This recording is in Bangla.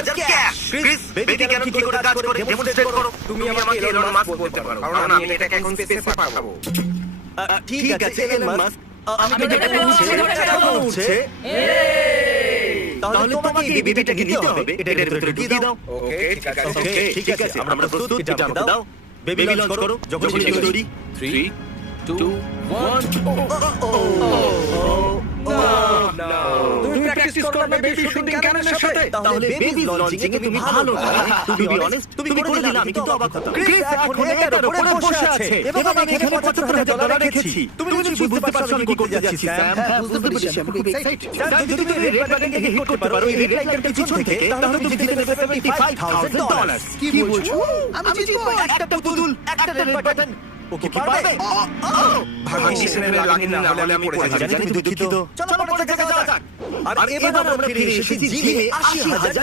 20,000 ক্যাশ। ক্রিস, বেবি ক্যানন কি করে কাজ করে ডেমনস্ট্রেট করো। তুমি আমাকে এলন মাস্ক বলতে পারো, কারণ আমি এটাকে এখন স্পেসে পাঠাবো। ঠিক আছে এলন মাস্ক, আমি যেটা বলছি তাহলে তোমাকে এই বেবিটাকে নিতে হবে। এটার ভিতরে ঢুকিয়ে দাও। ওকে, ঠিক আছে। ঠিক আছে, আমরা প্রস্তুত। এটা আমাকে দাও। বেবি লঞ্চ করো যখন তৈরি। 3, 2, 1. তুমি প্র্যাকটিস করো না বেবি শুটিং ক্যাননের সাথে। তাহলে বেবি লঞ্চিং এ তুমি ভালো না। তুমি অনেস্ট, তুমি করে দিলে আমি কিন্তু অবাক হতাম। ক্রিস এখন এটার উপরে বসে আছে এবং আমি এখানে $75,000 রেখেছি। তুমি নিশ্চয়ই বুঝতে পারছো আমি কি করতে যাচ্ছি, স্যাম? হ্যাঁ, বুঝতে পেরেছি, আমি খুব এক্সাইটেড। স্যাম, যদি তুমি রেড বাটনটাকে হিট করতে পারো এই রেড লাইনটার পিছন থেকে, তাহলে তুমি জিতে নেবে $75,000। কি বলছো? আমি জিতবো। একটা পুতুল, একটা রেড বাটন। ওকে কি পারবে? ভাগ্যিস এখানে লাগেনি, না হলে আমি পড়ে যেতাম। জানি কিন্তু দুঃখিত। চলো পরে দেখা যাক। আর এবার আমরা ফিরে এসেছি জিমে $80,000